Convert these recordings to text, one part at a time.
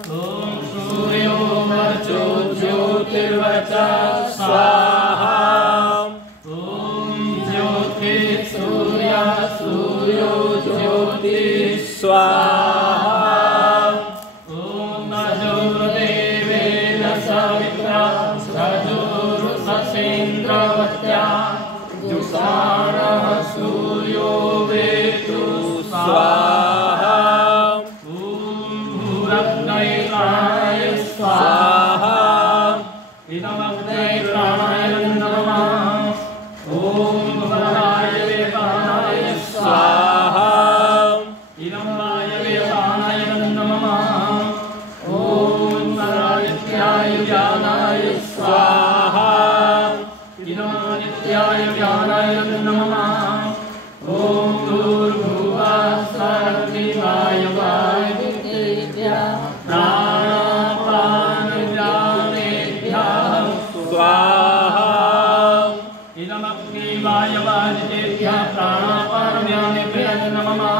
ॐ सूर्यो वर्चो ज्योतिर्वचा स्वाहा। ॐ ज्योति सूर्या सूर्यो ज्योति स्वाहा। ॐ अजुर्देवेन सवित्रा सजुर्ससेन्द्रवत्या जुषाणः सूर्यो वेतु स्वाहा। ॐ भूरग्नये प्राणाय स्वाहा। इदमग्ने प्राणाय नमः। ॐ वायवे प्राणाय स्वाहा। इदं वायवे प्राणाय नमः। ॐ आदित्याय ज्ञानाय स्वाहा। इदं आदित्याय ज्ञानाय नमः। ॐ भूर्भुवः स्वः वायुवायुतेभ्यः प्राणापानव्यानेभ्यः स्वाहा। इदमग्नि वायुवायुतेभ्यः प्राणापानव्यानेभ्यः नमः।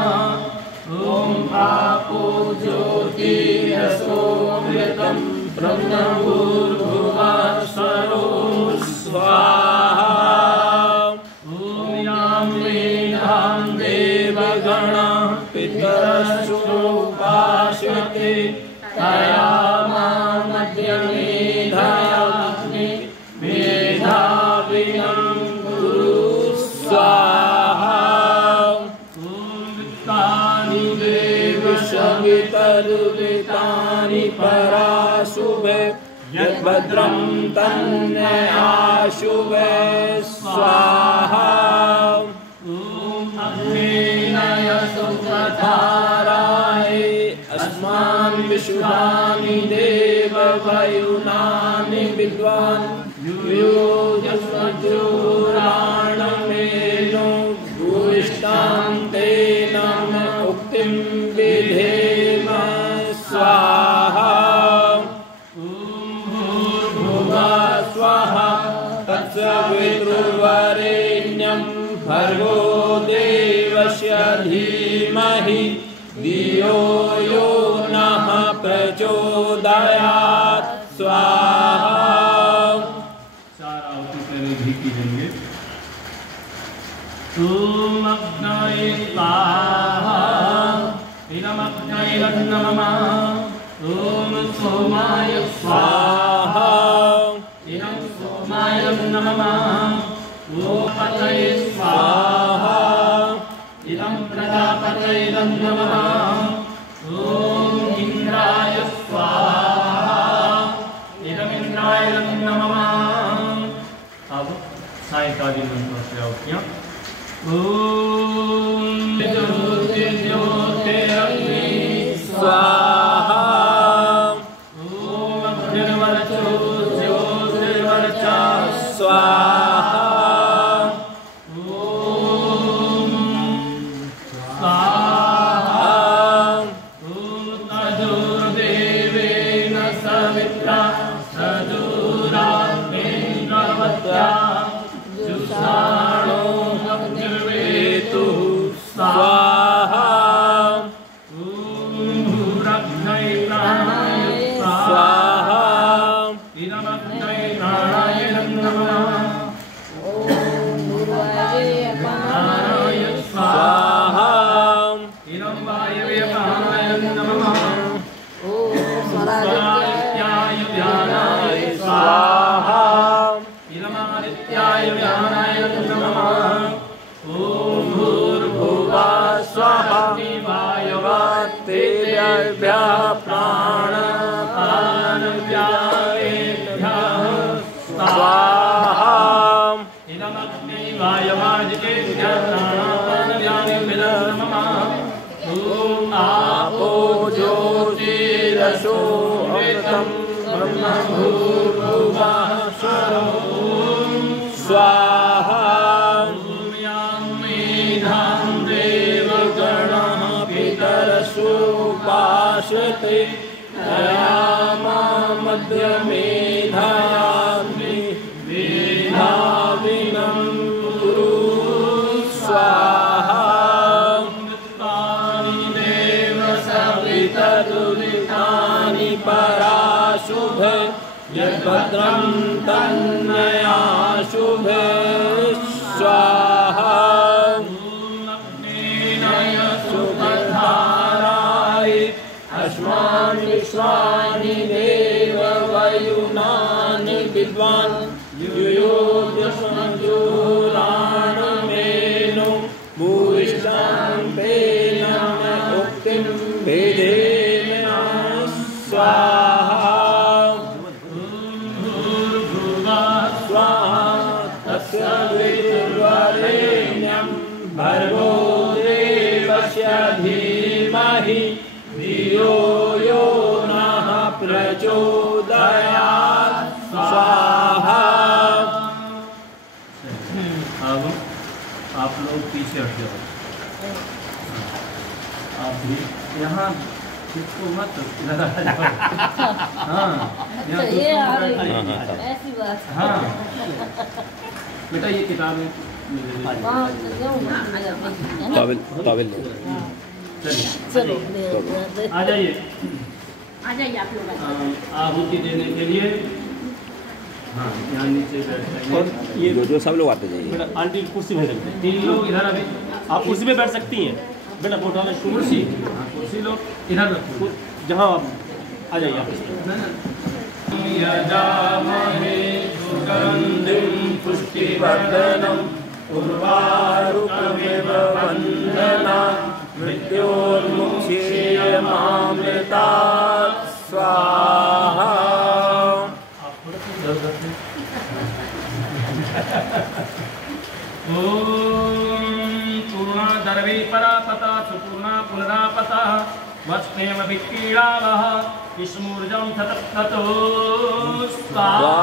ॐ आपो ज्योतिरसोऽमृतं ब्रह्मभूर्भुवः स्वः स्वाहा। ॐ यां वेदां देवगणः पितरश्चोपासते तया मामद्यमेधाग्नि मेधाविनं कुरु स्वाहा। ॐ वित्तानि देवशवितरुदितानि पराशुभे यद्भद्रं तन्नयाशुभे स्वाहा। ॐ अग्नेय सुखधाराय अस्मान् विश्वानि देववयुनानि विद्वान् युयोजस्वजोराणमेनो भूयिष्ठां तेन उक्तिं विधेम स्वाहा। स्वाहा तत्सवितुर्वरेण्यं भर्गो देवस्य धीमहि धियो यो नः प्रचोदयात् स्वाहा। चार आहुति पहले घी की देंगे। ॐ अग्नये स्वाहा। इदमग्नये नमः। ॐ सोमाय स्वाहा। इदं सोमाय नमः। ॐ पतये स्वाहा। इदं प्रजापतये नमः। ॐ इन्द्राय स्वाहा। इदमिन्द्राय नमः। अब सायकादि मंत्रों से आहुतियाँ। ॐ ज्योतिर्ज्योतिरग्नि स्वाहा। ॐ अग्निर्वचो ज्योतिर्वचा स्वाहा। ॐ स्वाहा। ॐ अजुर्देवेन सवित्रा सजुराग्नेन्द्रवत्या जुषाणो अग्निर्वेतुः स्वाहा। ॐ भूरग्नये प्राणाय स्वाहा। इदमग्नये प्राणाय नमः। ॐ प्राणाय स्वाहा। इदं वायवे प्राणाय नमः। ॐ स्वरादित्याय ज्ञानाय स्वाहा। इदमादित्याय ज्ञानाय नमः। ॐ भूर्भुवः स्वः वायुवायुतेभ्यः प्राणापानव्यानेभ्यः स्वाहा। इदमग्नि वायुवायुतेभ्यः प्राणापानव्यानेभ्यः नमः। ॐ आपो ज्योतिरसोऽमृतं ब्रह्मभूर्भुवः स्वः स्वाहा। ॐ यां मेधां देवगणः पितरश्चोपासते तया मामद्यमेधाग्नि मेधाविनं कुरु स्वाहा। वित्तानि देवशवितरुदितानि शुभे यद्भद्रं तन्नया शुभे स्वाहा शुभधाराय अस्मान् विश्वानि देव वयुनानि विद्वान् युयोग्यसंजुराणमेनो भूयिष्ठां पेन उक्तिं भेदेन स्वाहा स्वाहा तस्य विदुर्वरेण्यं भर्गो देवस्य धीमहि धियो यो नः प्रचोदयात् स्वाहा। अब आप लोग पीछे हट जाओ, आप भी यहाँ किसको मत हाँ ऐसी बात। हाँ बेटा ये किताबें ताबिल चलो आ जाइए आ जाइए आप लोग। आहुति देने के लिए हाँ यहाँ नीचे बैठ जाएंगे। ये जो सब लोग आते जाइए। बेटा आंटी कुर्सी में रखते हैं, 3 लोग इधर अभी आप कुर्सी पे बैठ सकती हैं बेटा। फोटो में कुर्सी हाँ कुर्सी लोग इधर रखो जहाँ आप आ जाइए आप। यजामहे सुगन्धिं पुष्टिवर्धनम् उर्वारुकमिव वन्दनात् मृत्योर्मुक्षीयमामृतात् स्वाहा। ॐ पूर्णादर्वी परापता सुपूर्णा पुनरापता वस्नेम विक्रीडावः विष्णुर्जं ततस्ततो स्वाहा।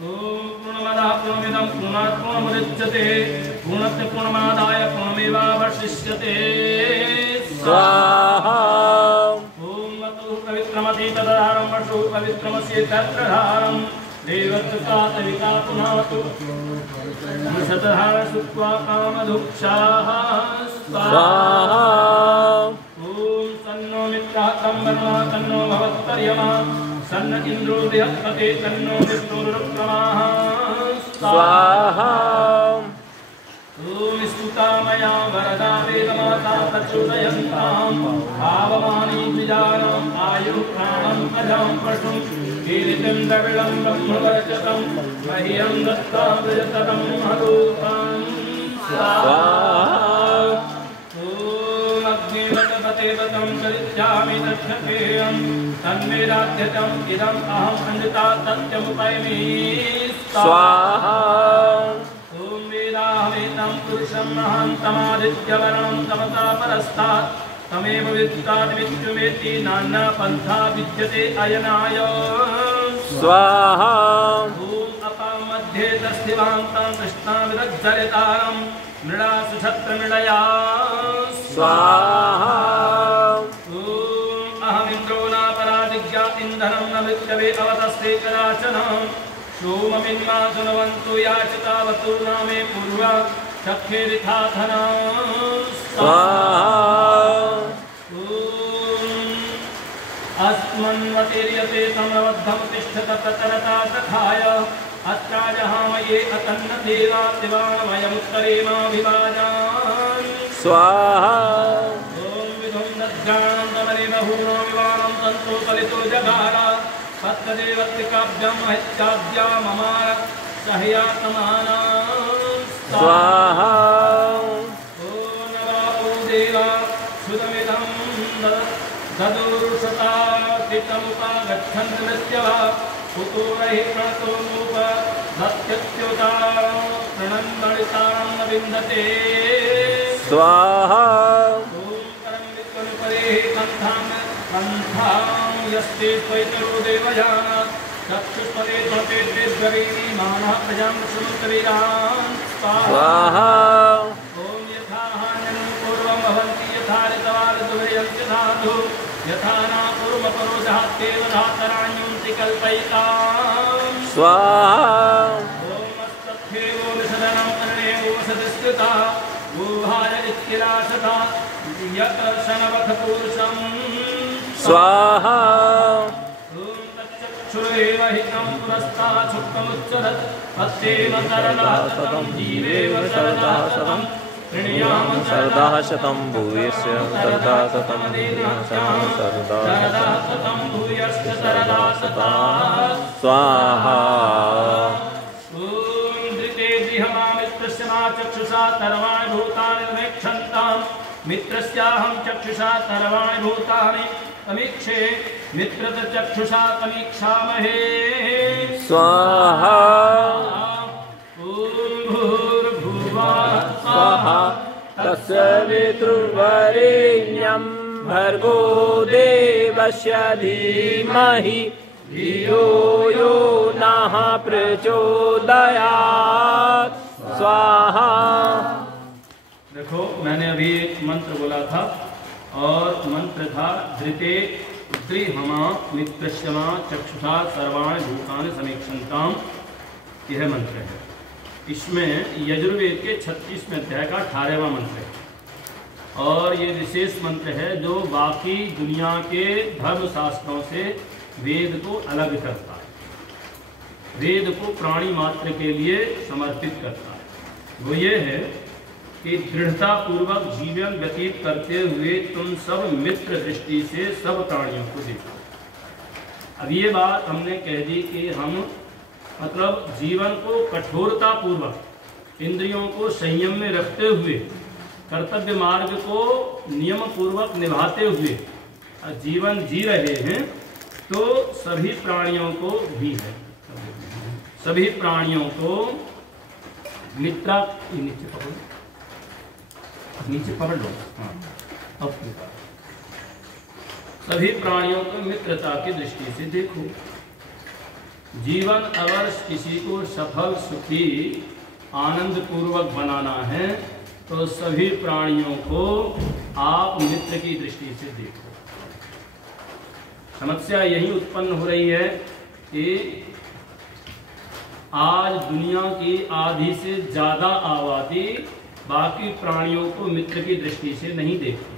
पूर्णमदः पूर्णमिदं पूर्णात् पूर्णमुदच्यते पूर्णस्य पूर्णमादाय पूर्णमेवावशिष्यते स्वाहा। ॐ वतुः पवित्रमति तदधारं वशुः पवित्रमस्य तत्रधारं देवत्कातविका पुनातु शतधार सुत्वा कामधुक्षाः स्वाहा। ॐ सन्नो मित्रः तं वरुणः तन्नो भवत्पर्यमा सन्न इन्द्रो बृहस्पते तन्नो विष्णुरुक्रमाः स्वाहा। ॐ स्तुतामया वरदा वेदमाता प्रचोदयन्तां भावमानी द्विजानाम् आयुः प्राणं प्रजां पशुं कीर्तिं द्रविडं ब्रह्मवर्चतं मह्यं दत्ता व्रजतरं महदूतं स्वाहा। ॐ अग्निवतपतेवतं करिष्यामि तच्छकेयं तन्मेराध्यतम् इदम् अहम् अमृता सत्यमुपैमि स्वाहा। ॐ वेदाहमेतं पुरुषं महान्तमादित्यवरणं तमसा परस्तात् तमेव विद्यादिमित्युमेति नाना पन्था विद्यते अयनाय स्वाहा। ॐ अपां मध्ये तस्थिवान्तं कृष्णां विदग्धरितारं मृडासु छत्रमृडया स्वाहा। ॐ अहमिन्द्रो नापरादिज्ञा इन्धनं न मृत्यवे अवतस्ते कदाचन सोममिन्मा सुनवन्तु याचितावतु नामे पूर्वा चक्षेरिथाथना स्वाहा। अस्मन्वतीर्यते समवद्धं तिष्ठत प्रतरता सखाय अत्राजहामये अतन्न देवा दिवानमयमुत्तरेमाभिवाजान् स्वाहा। ॐ विधुं दद्गानं दमनिमहूणो विवानं तन्तो कलितो जगार पत्रदेवत्रिकाभ्यां महित्याद्या ममार सह्यातमाना स्वाहा। ॐ नवो देवा सुदमिदं ददुरुषता कितमुपा गच्छन् मृत्यवा कुतूरहि प्रणतो नूप दत्यच्युता प्रणन्दलितां न विन्दते स्वाहा। ॐ परं वित्वनुपरे कन्थां यस्ते त्वयितरो देवयानात् चक्षुष्पदे त्वते द्रवीणी मानः प्रजां श्रुतवीरान् स्वाहा। ॐ यथा हान्यं पूर्वं भवन्ति यथा ऋतवारितुर्यन्ति धातु यथा न पूर्वपरो जहात्येव धातराण्यन्ति कल्पयितां स्वाहा। ॐ मस्तथेवो विसदनं कर्णेवो वसतिस्कृता गोहाय इत्किलाशता यशनवखपुरुषं स्वाहा। ॐ चक्षुरेव हितं पुरस्ताच्छुक्तमुच्चरत् तत्तेन सरदा शतं जीवेव सरदा शतं प्रणयाम सरदा शतं भूयश्च सरदा शतं सरदा शतं भूयश्च सरदा शता स्वाहा। चक्षुषा सर्वाणि भूतानि समीक्षन्ताम् मित्रस्याहं चक्षुषा सर्वाणि भूतानि समीक्षे मित्रचक्षुषा समीक्षामहे स्वाहा। ॐ भूर्भुवः स्वाहा तत्सवितुर्वरेण्यं भर्गो देवस्य धीमहि धियो यो नः प्रचोदयात् स्वाहा। देखो मैंने अभी एक मंत्र बोला था और मंत्र था धृते त्रिहमा मित्रश्यमा चक्षुषा सर्वाणि भूतानि समीक्षन्ताम्। यह मंत्र है। इसमें यजुर्वेद के 36वें अध्याय का 18वां मंत्र है और ये विशेष मंत्र है जो बाकी दुनिया के धर्म शास्त्रों से वेद को अलग करता है, वेद को प्राणी मात्र के लिए समर्पित करता है। वो ये है कि दृढ़ता पूर्वक जीवन व्यतीत करते हुए तुम सब मित्र दृष्टि से सब प्राणियों को देखो। अब ये बात हमने कह दी कि हम मतलब जीवन को कठोरता पूर्वक इंद्रियों को संयम में रखते हुए कर्तव्य मार्ग को नियम पूर्वक निभाते हुए जीवन जी रहे हैं, तो सभी प्राणियों को भी है, सभी प्राणियों को नीचे पकड़ लो। हाँ, अब सभी प्राणियों को मित्रता की दृष्टि से देखो। जीवन अगर किसी को सफल सुखी आनंद पूर्वक बनाना है तो सभी प्राणियों को आप मित्र की दृष्टि से देखो। समस्या यही उत्पन्न हो रही है कि आज दुनिया की आधी से ज्यादा आबादी बाकी प्राणियों को मित्र की दृष्टि से नहीं देखती।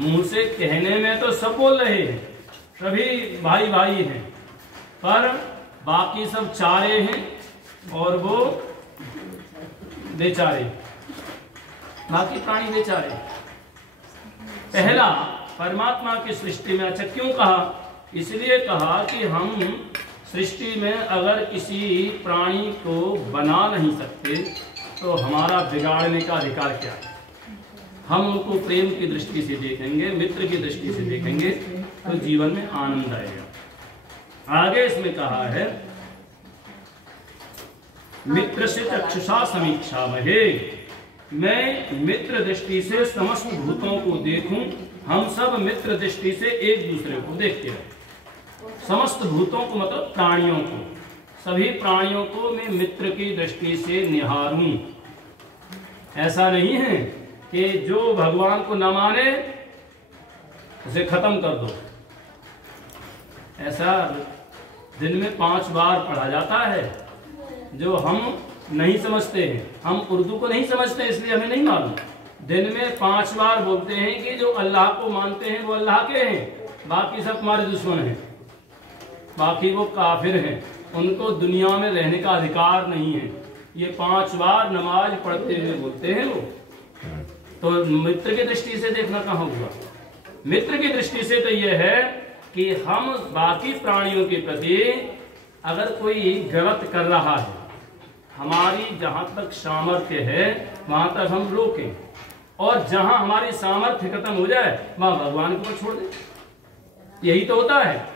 मुंह से कहने में तो सब बोल रहे हैं, सभी भाई भाई हैं, पर बाकी सब चारे हैं और वो बेचारे, बाकी प्राणी बेचारे। पहला परमात्मा की सृष्टि में, अच्छा क्यों कहा? इसलिए कहा कि हम सृष्टि में अगर किसी प्राणी को बना नहीं सकते तो हमारा बिगाड़ने का अधिकार क्या है? हम उनको प्रेम की दृष्टि से देखेंगे, मित्र की दृष्टि से देखेंगे तो जीवन में आनंद आएगा। आगे इसमें कहा है मित्र से चक्षुषा समीक्षामहे, मैं मित्र दृष्टि से समस्त भूतों को देखूं। हम सब मित्र दृष्टि से एक दूसरे को देखते हैं। समस्त भूतों को मतलब प्राणियों को, सभी प्राणियों को मैं मित्र की दृष्टि से निहारूं। ऐसा नहीं है कि जो भगवान को न माने उसे खत्म कर दो। ऐसा दिन में 5 बार पढ़ा जाता है जो हम नहीं समझते हैं। हम उर्दू को नहीं समझते इसलिए हमें नहीं मालूम। दिन में 5 बार बोलते हैं कि जो अल्लाह को मानते हैं वो अल्लाह के हैं, बाकी सब हमारे दुश्मन हैं, बाकी वो काफिर हैं, उनको दुनिया में रहने का अधिकार नहीं है। ये 5 बार नमाज पढ़ते हुए बोलते हैं वो। तो मित्र की दृष्टि से देखना कहाँ हुआ? मित्र की दृष्टि से तो ये है कि हम बाकी प्राणियों के प्रति अगर कोई गलत कर रहा है, हमारी जहां तक सामर्थ्य है वहां तक हम रोकें, और जहां हमारी सामर्थ्य खत्म हो जाए वहां भगवान को छोड़ दें। यही तो होता है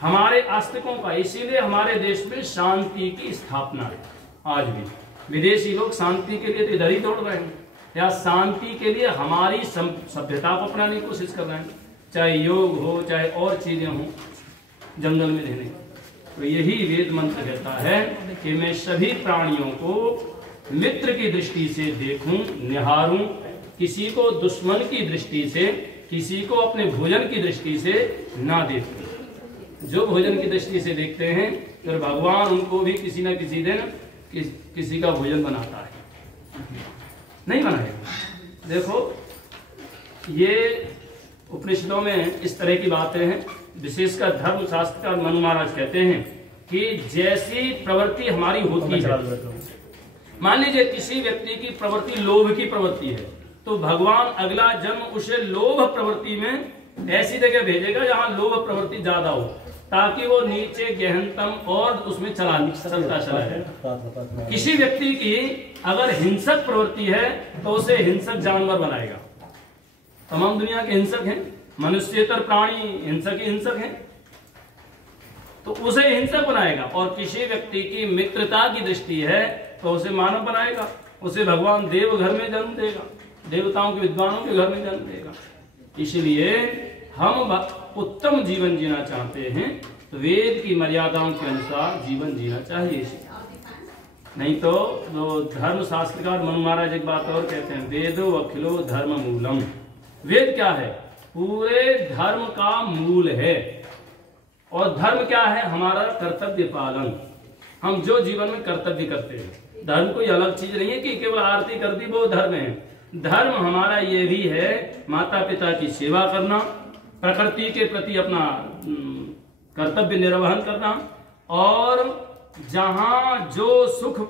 हमारे आस्तिकों का। इसीलिए हमारे देश में शांति की स्थापना है। आज भी विदेशी लोग शांति के लिए इधर ही दौड़ रहे हैं, या शांति के लिए हमारी सभ्यता को अपनाने की कोशिश कर रहे हैं, चाहे योग हो चाहे और चीजें हों, जंगल में रहने। तो यही वेद मंत्र कहता है कि मैं सभी प्राणियों को मित्र की दृष्टि से देखूं, निहारूं, किसी को दुश्मन की दृष्टि से, किसी को अपने भोजन की दृष्टि से ना देखूं। जो भोजन की दृष्टि से देखते हैं फिर भगवान उनको भी किसी न किसी दिन किसी का भोजन बनाता है, नहीं बनाएगा। देखो ये उपनिषदों में इस तरह की बातें हैं, विशेषकर धर्म शास्त्रकार मनु महाराज कहते हैं कि जैसी प्रवृत्ति हमारी होती है, मान लीजिए किसी व्यक्ति की प्रवृत्ति लोभ की प्रवृत्ति है, तो भगवान अगला जन्म उसे लोभ प्रवृत्ति में ऐसी जगह भेजेगा जहां लोभ प्रवृत्ति ज्यादा हो, ताकि वो नीचे गहनतम और उसमें चलता चला है। किसी व्यक्ति की अगर हिंसक प्रवृत्ति है तो उसे हिंसक जानवर बनाएगा। तमाम दुनिया के हिंसक हैं, मनुष्यतर प्राणी हिंसक ही हिंसक हैं, तो उसे हिंसक बनाएगा। और किसी व्यक्ति की मित्रता की दृष्टि है तो उसे मानव बनाएगा, उसे भगवान देव घर में जन्म देगा, देवताओं के विद्वानों के घर में जन्म देगा। इसलिए हम उत्तम जीवन जीना चाहते हैं तो वेद की मर्यादाओं के अनुसार जीवन जीना चाहिए। नहीं तो धर्म शास्त्रकार मनु महाराज एक बात और कहते हैं, वेदो अखिलो धर्म मूलम। वेद क्या है? पूरे धर्म का मूल है। और धर्म क्या है? हमारा कर्तव्य पालन। हम जो जीवन में कर्तव्य करते हैं, धर्म कोई अलग चीज नहीं है कि केवल आरती कर दी वो धर्म है। धर्म हमारा ये भी है माता पिता की सेवा करना, प्रकृति के प्रति अपना कर्तव्य निर्वहन करना, और जहां जो सुख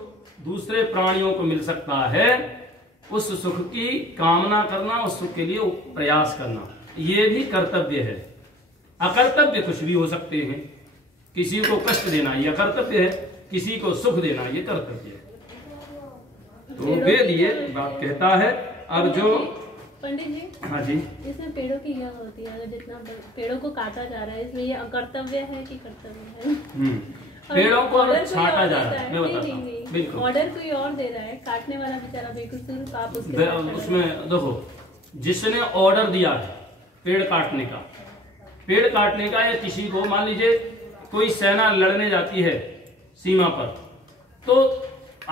दूसरे प्राणियों को मिल सकता है उस सुख की कामना करना, उस सुख के लिए प्रयास करना, ये भी कर्तव्य है। अकर्तव्य कुछ भी हो सकते हैं, किसी को कष्ट देना ये अकर्तव्य है, किसी को सुख देना ये कर्तव्य है। तो वेद ये बात कहता है। अब जो पंडित जी, हाँ जी, इसमें पेड़ों की क्या होती है? अगर जितना पेड़ों को काटा जा रहा है, इसमें ये अकर्तव्य है कि कर्तव्य है? पेड़ों को छाटा जा रहा है, मैं बताता हूँ। बिल्कुल, ऑर्डर कोई और दे रहा है, काटने वाला बेचारा बेकसूर, आप उसमें देखो, जिसने ऑर्डर दिया है पेड़ काटने का या किसी को, मान लीजिए कोई सेना लड़ने जाती है सीमा पर, तो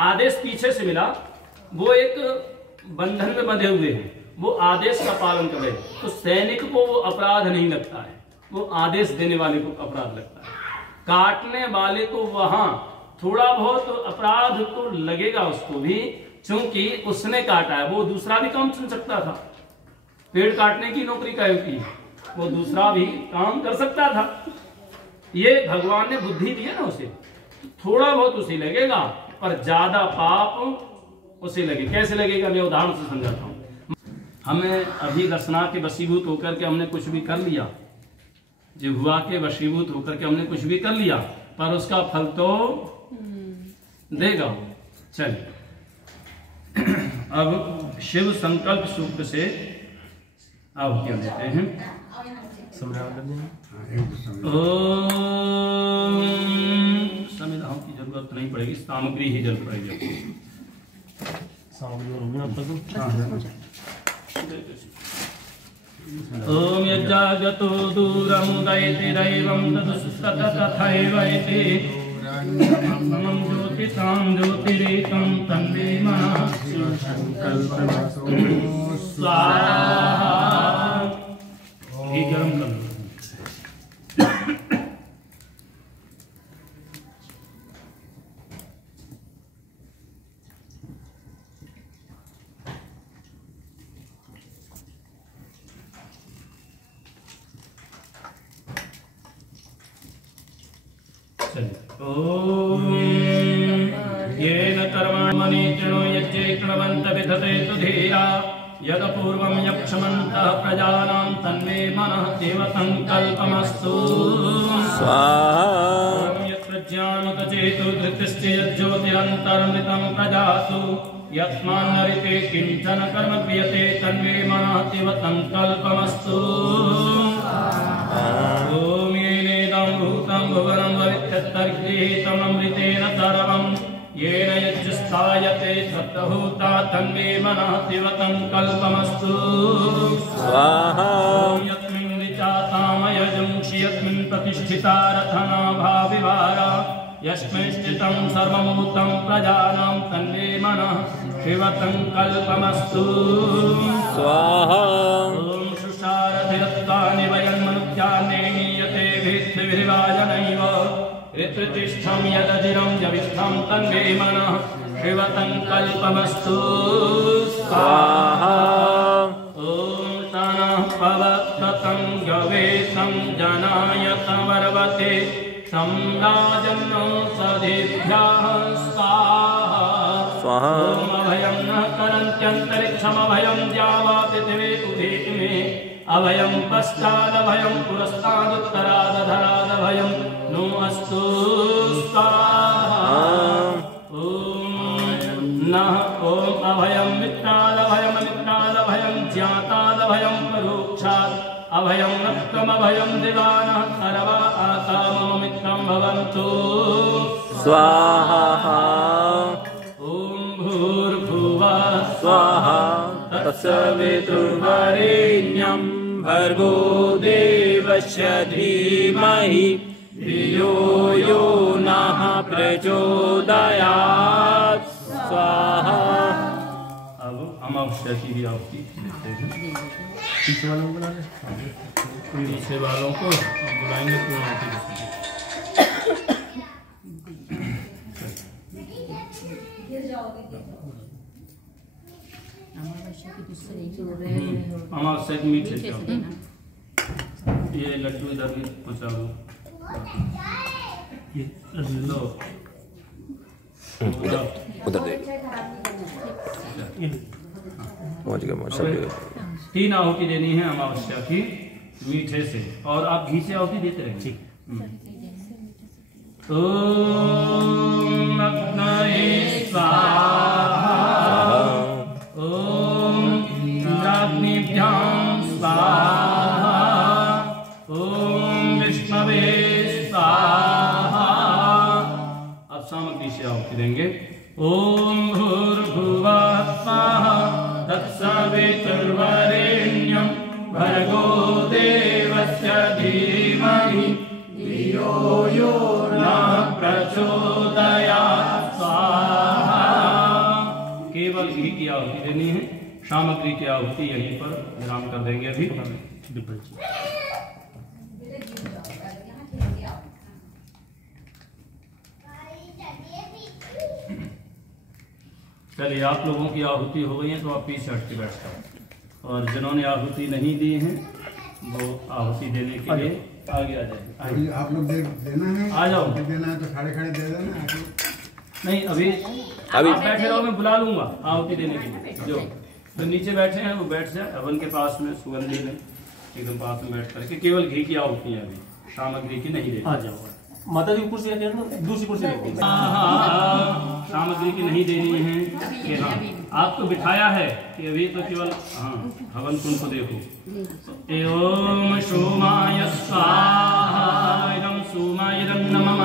आदेश पीछे से मिला, वो एक बंधन में बंधे हुए हैं, वो आदेश का पालन करे, तो सैनिक को वो अपराध नहीं लगता है, वो आदेश देने वाले को अपराध लगता है। काटने वाले को वहां थोड़ा बहुत अपराध तो लगेगा उसको भी, क्योंकि उसने काटा है, वो दूसरा भी काम चुन सकता था। पेड़ काटने की नौकरी काहे की? वो दूसरा भी काम कर सकता था। ये भगवान ने बुद्धि दी है ना उसे, थोड़ा बहुत उसे लगेगा, पर ज्यादा पाप उसे लगे। कैसे लगेगा? मैं उदाहरण से समझाता हूँ। हमें अभी रसना के वशीभूत होकर के हमने कुछ भी कर लिया, जिह्वा के वशीभूत होकर के हमने कुछ भी कर लिया, पर उसका फल तो देगा। चलिए, अब शिव संकल्प सूत्र से आहुतियां देते हैं। संविधान की जरूरत नहीं पड़ेगी, सामग्री ही जरूरत पड़ेगी। ओम यज्जागतो दूरमुदयतिरैवं तदुस्ततथैवैति मम ज्योतिषां ज्योतिरेकं तन्मे मनः संकल्पमस्तु स्वाहा। ये गरम कर लो। ओम येन कर्माणि मनीषिणो यज्ञे कृण्वन्त विदधते सुधीरा यद पूर्वं यक्षमन्तः प्रजानां तन्मे मनः देव संकल्पमस्तु स्वाहा। यत्प्रज्ञानुतचेतो धृतिश्च यज्ज्योतिरन्तर्मृतं प्रजासु यस्मान्नरिते किञ्चन कर्म क्रियते तन्मे मनः देव संकल्पमस्तु। ओम येनेदं भूतं भुवनं वरित्यर्थगृहीतममृतेन सर्वं येन यज्जुस्थायते सप्तभूता तन्मे मनः शिव संकल्पमस्तु स्वाहा। यस्मिन् विचातामयजंसि यस्मिन् प्रतिष्ठिता रथना भाविवारा यस्मिन् स्थितं सर्वभूतं प्रजानां तन्मे मनः शिव संकल्पमस्तु स्वाहा। ओम सुषारथिरत्तानि वयन्मनुष्यान्ने नीयते भित्तिभिर्वाजनैव ऋतुतिष्ठं यदजिरं यविष्ठं तन्मे मनः शिव संकल्पमस्तु स्वाहा। ओम तनः पवत्तं गवेशं जनाय प्रजापते सम्राजन्नो सदेभ्यः स्वाहा स्वाहा ओम अभयं नः करन्त्यन्तरिक्षमभयं द्यावा पृथिवी उभे इमे अभयं पश्चादभयं पुरस्तादुत्तरादधरादभयं नो अस्तु स्वाहा नः ओम अभयं मित्रादभयं ज्ञातादभयं परोक्षात् अभयं नक्तमभयं दिवानः सर्वा आता मम मित्रं भवन्तु स्वाहा ओम भूर्भुवः स्वाहा तत्सवितुर्वरेण्यं भर्गो देवस्य धीमहि धियो यो नः प्रचोदयात् स्वाहा। अब अमावस्या की भी आहुति देते हैं। पीछे वालों को बुला लें, पीछे वालों को बुलाएंगे तो आहुति देते हैं। अमावस्या की मीठे से ये लड्डू इधर भी पहुँचा दो। लो उधर दे पहुंच गया। 3 आहुति देनी है अमावस्या की मीठे से, और आप घी से आहुति देते रहेंगे। ओम अग्नये स्वाहा ओम अग्निभ्यां स्वाहा ओम विष्णवे स्वाहा। अब सामग्री से आहुति देंगे। ओम भूर्भुवः स्वाहा तत्सवितुर्वरेण्यं भर्गो देवस्य धीमहि धियो यो नः प्रचोदयात् स्वाहा। केवल घी की आहुति देनी है, सामग्री की आहुति यहीं पर विराम कर देंगे अभी। चलिए, आप लोगों की आहुति हो गई है तो आप पीछे हट के बैठ जाओ, और जिन्होंने आहुति नहीं दी है वो आहुति देने के लिए आगे आ जाए। आप लोग देना है, आ जाओ। देना है तो खड़े खड़े दे देना। नहीं, अभी आप बैठे रहो, मैं बुला लूंगा आहुति देने के लिए। जो तो नीचे बैठे हैं वो बैठ जाए, हवन के पास में सुगंधी में एकदम पास में बैठ करके। केवल घी की आहुति है, अभी सामग्री की नहीं देनी। आ जाओ माता जी कुर्सी रखिए ना, दूसरी कुर्सी रखिए। सामग्री की नहीं देनी है कि हाँ आपको बिठाया है कि अभी तो केवल हाँ हवन कुंड को देखो। ओम सोमाय स्वाहा इदं सोमायं नमः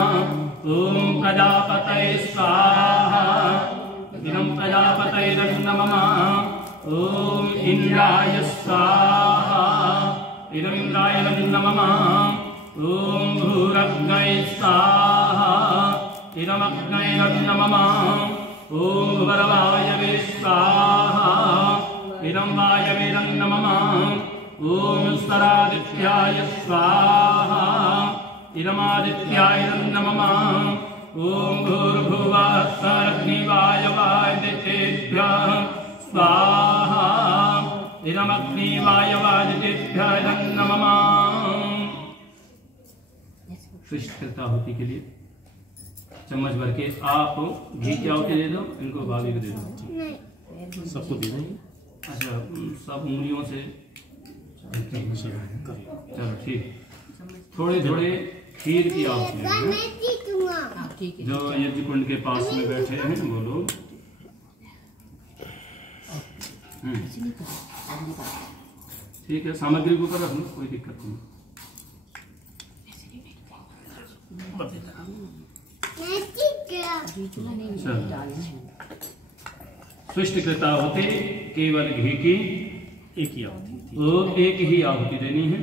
ओम प्रजापतये स्वाहा इदं प्रजापतये नमः ओम इंद्राय स्वाहा इदं इंद्राय नमः ओम भूरग्नये स्वाहा इदमग्नये नमः ओम भुवरवायवे स्वाहा इदं वायवे नमः ओम उत्तरादित्याय स्वाहा इदमादित्याय नमः ओम भूर्भुवः अग्निवायवादितेभ्यः स्वाहा इदमग्निवायवादितेभ्यः नमः। सृष्टि आहुति के लिए चम्मच भर के आप घी की आहुति दे दो, इनको भाभी को दे दो। सबको दे देंगे। अच्छा, सब उंगलियों से चलो ठीक। थोड़े थोड़े खीर की आहुति देंगे। जो यज्ञ कुंड के पास में बैठे हैं वो लोग। ठीक है, सामग्री को ऊपर रख लो, कोई दिक्कत नहीं। सृष्टिकृत आहुति केवल घी की एक ही आहुति, एक ही आहुति देनी है।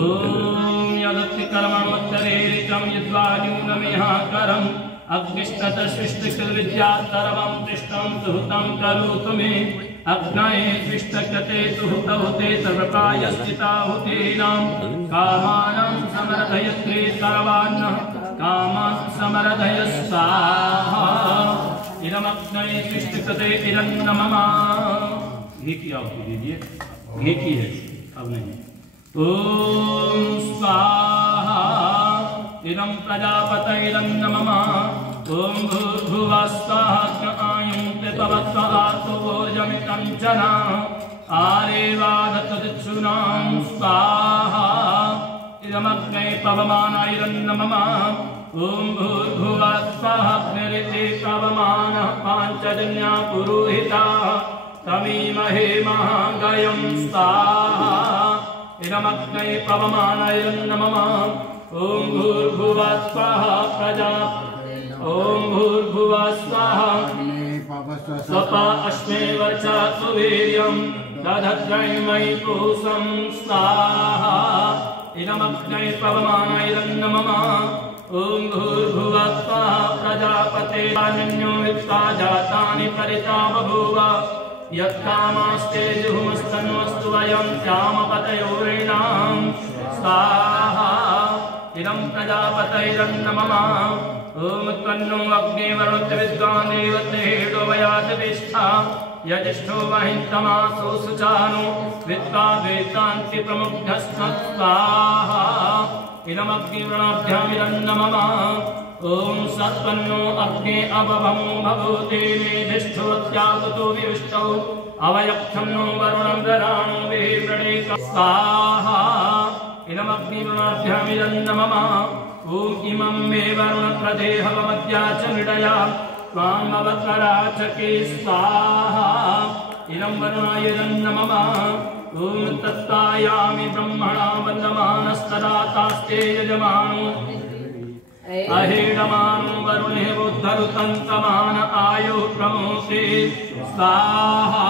ओम यदत्ति कर्मणोत्तरेरितं यद्वायुनमिहाकरम् अग्निष्टत सृष्टिकृत विद्या सर्वं दृष्टं सुहृतं करोतु मे अग्नये सृष्टकृते सुहृतहुते सर्वप्रायश्चिताहुतीनां कामानां समर्धयत्रे सर्वान्नः कामान् समर्धय स्वाहा इदमग्नये सृष्टिकृते इदं नमः। घी की आहुति दीजिए, घी की है अब नहीं। ओम स्वाहा इदं प्रजापतैरन्नमः ॐ भूर्भुवस्सः आयुं पितवत्सहातोर्जमितं जना आरेवादतदिक्षुनां स्वाहा इदमग्ने पवमानैरन्नमः ॐ भूर्भुवस्सः अग्निरिति पवमानः पाञ्चजन्या पुरोहिताः तमीमहे महागयं स्वाहा इदमग्ने पवमानैरन्नमः ॐ भूर्भुवस्सः प्रजा ॐ भूर्भुवस्सः स्वप अश्मे वर्चतु वीर्यं दधद्रैमयि पूषं स्वाहा इदमग्ने पवमानैरन्नमः ॐ भूर्भुवस्सः प्रजापतेरन्यो वित्ता जातानि परिता बभूव यत्कामास्ते जुहुमस्तन्वस्तु वयं श्यामपतयोरेणां स्वाहा इदं प्रजापतैरन्नमः ॐ त्वन्नो अग्ने वरुणविद्वान् देवतेडो वयातिष्ठा यजिष्ठो महिन्तमासो सुचानो विद्वा वेदान्ति प्रमुग्धस्मत्स्वाहा इदमग्निवृणाभ्यामिरन्नमः ॐ सत्पन्नो अग्ने अवभमो भवोतेनेधिष्ठोत्यागतो विविष्टौ अवयक्षं नो वरुणं दराणो विवृणे स्वाहा इदमग्निवृणाभ्यामिरन्नमः ॐ इमं मे वरुणप्रदेहवमद्या च मृडया त्वामवकरा च के स्वाहा इदं वरुणायरन्नमः ॐ तत्तायामि ब्रह्मणा वन्दमानस्तदा तास्ते यजमानो अहेडमानो वरुणे बुद्धरुतन्तमान आयुः प्रमोषे स्वाहा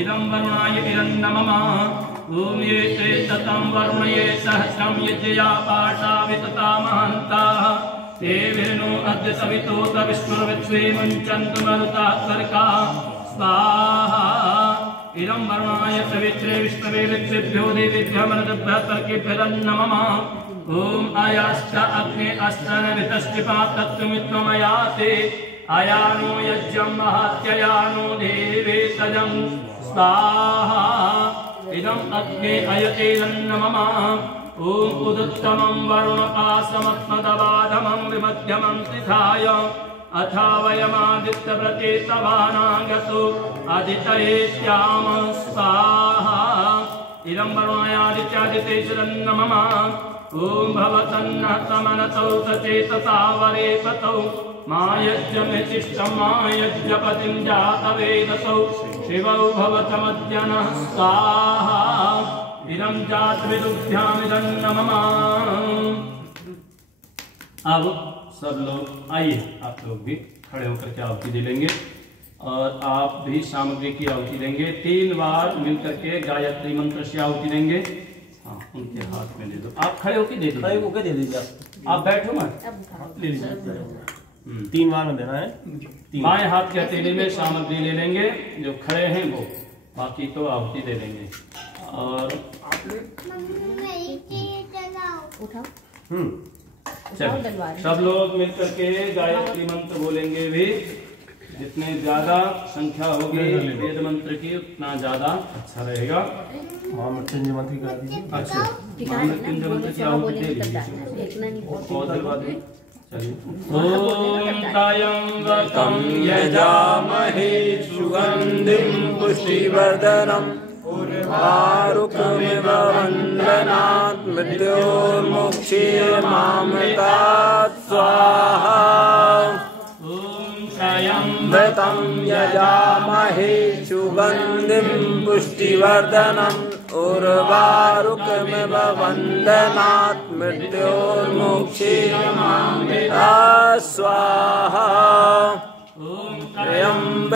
इदं वरुणायरन्नमः ॐ ये ते ततं वरुणये सहस्रं यजया पाठा वितता महन्ताः ते विष्णु अद्य सवितोत विष्णुर्विश्वे मुञ्चन्तु मरुताः सर्काः स्वाहा इदं वरुणाय पवित्रे विष्णवे वित्रेभ्यो देवेभ्यः मरुद्भ्यः तर्केभ्यः ॐ अयाश्च अग्ने अस्तनवितश्चिपातत्वमित्वमयाते अयानो यज्ञं महात्ययानो देवेतजं स्वाहा इदं अग्ने अयतेरन्नमः ॐ उदुत्तमं वरुणपाशमत्मदवाधमं विमध्यमं त्रिधाय अथा वयमादित्यव्रतेतवानागतो अदितयेत्याम स्वाहा इदं वरुणायादित्यादितेश्वरन्नमः ॐ भवतन्नः समनतौ सचेतसा वरेपतौ मायज्ञमितिष्ठं मायज्ञपतिं जातवेदसौ शिवौ भवतमद्य नः स्वाहा इदं जातविदुभ्यामिदन्नमः। अब सब लोग आइए, आप लोग भी खड़े होकर के आहुति दे लेंगे और आप भी सामग्री की आहुति देंगे। 3 बार मिलकर के गायत्री मंत्र से आहुति देंगे। हाँ, उनके हाथ में दे दो, आप खड़े होकर दे दीजिए। खड़े होकर दे दीजिए आप बैठो मत, ले लीजिए। 3 बार में देना है। बाएं हाथ के हथेली में सामग्री ले लेंगे, जो खड़े हैं वो, बाकी तो आहुति दे देंगे। और चलिए सब लोग मिलकर के गायत्री मंत्र बोलेंगे भी। जितने ज्यादा संख्या होगी वेद मंत्र की उतना ज्यादा अच्छा रहेगा। महामृत्युंजय मंत्र करा दीजिए। अच्छा, महामृत्युंजय मंत्र की आहुति दे लीजिए। ॐ त्र्यम्बकं यजामहे सुगन्धिं पुष्टिवर्धनम् उर्वारुकमिव वन्दनात् मृत्योर्मुक्षीयमामृतात् स्वाहा त्र्यम्बकं यजामहे सुगन्धिं पुष्टिवर्धनम् उर्वारुकमिव वन्दनात् मृत्योर्मुक्षीयमामृतात् स्वाहा